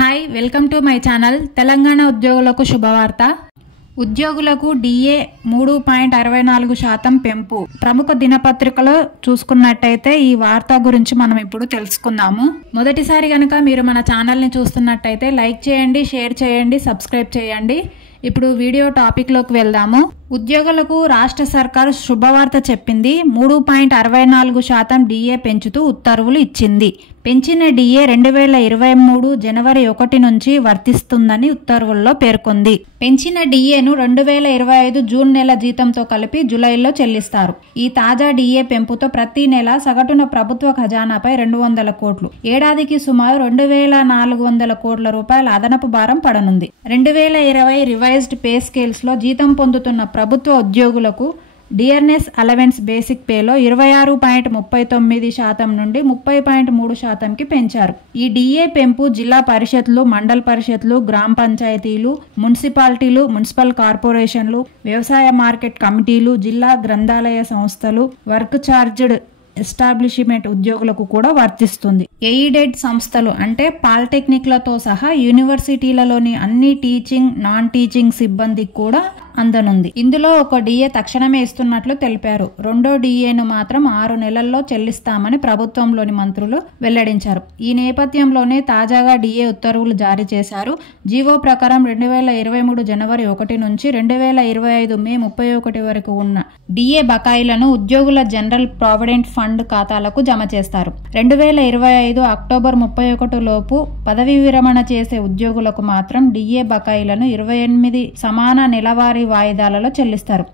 Hi welcome to my channel Telangana ఉద్యోగులకు శుభవార్త. ఉద్యోగులకు డిఏ 3.64% పెంపు. ప్రముఖ దినపత్రికలో చూసుకున్నట్టయితే ఈ వార్త గురించి మనం ఇప్పుడు తెలుసుకుందాము. మొదటిసారి కనుక మీరు మన ఛానల్ని చూస్తున్నట్టయితే లైక్ చేయండి, షేర్ చేయండి, సబ్స్క్రైబ్ చేయండి. ఇప్పుడు వీడియో టాపిక్లోకి వెళ్దాము. ఉద్యోగులకు రాష్ట్ర సర్కారు శుభవార్త చెప్పింది. 3.64% డిఏ పెంచుతూ ఉత్తర్వులు ఇచ్చింది. పెంచిన డిఏ 2023 జనవరి 1 నుంచి వర్తిస్తుందని ఉత్తర్వుల్లో పేర్కొంది. పెంచిన డిఏను 2025 జూన్ నెల జీతంతో కలిపి జూలైలో చెల్లిస్తారు. ఈ తాజా డిఏ పెంపుతో ప్రతి నెల సగటున ప్రభుత్వ ఖజానాపై 200 కోట్లు, ఏడాదికి సుమారు 2400 కోట్ల రూపాయల అదనపు భారం పడనుంది. 2020 రివైజ్డ్ పే స్కేల్స్ లో జీతం పొందుతున్న ప్రభుత్వ ఉద్యోగులకు డియర్నెస్ అలవెన్స్ బేసిక్ పేలో 26.39% నుండి 30.3%కి పెంచారు. ఈ డిఏ పెంపు జిల్లా పరిషత్లు, మండల పరిషత్లు, గ్రామ పంచాయతీలు, మున్సిపాలిటీలు, మున్సిపల్ కార్పొరేషన్లు, వ్యవసాయ మార్కెట్ కమిటీలు, జిల్లా గ్రంథాలయ సంస్థలు, వర్క్ చార్జ్డ్ ఎస్టాబ్లిష్మెంట్ ఉద్యోగులకు కూడా వర్తిస్తుంది. ఎయిడెడ్ సంస్థలు అంటే పాలిటెక్నిక్లతో సహా యూనివర్సిటీలలోని అన్ని టీచింగ్, నాన్ టీచింగ్ సిబ్బందికి కూడా అందనుంది. ఇందులో ఒక డిఏ తక్షణమే ఇస్తున్నట్లు తెలిపారు. రెండో డిఏను మాత్రం 6 నెలల్లో చెల్లిస్తామని ప్రభుత్వంలోని మంత్రులు వెల్లడించారు. ఈ నేపథ్యంలోనే తాజాగా డిఏ ఉత్తర్వులు జారీ చేశారు. జీవో ప్రకారం 2023 జనవరి 1 నుంచి 2025 మే 31 వరకు ఉన్న డిఏ బకాయిలను ఉద్యోగుల జనరల్ ప్రావిడెంట్ ఫండ్ ఖాతాలకు జమ చేస్తారు. 2025 అక్టోబర్ 31 లోపు పదవీ విరమణ చేసే ఉద్యోగులకు మాత్రం డిఏ బకాయిలను 28 సమాన నెలవారీ వాయిదాలలో చెల్లిస్తారు.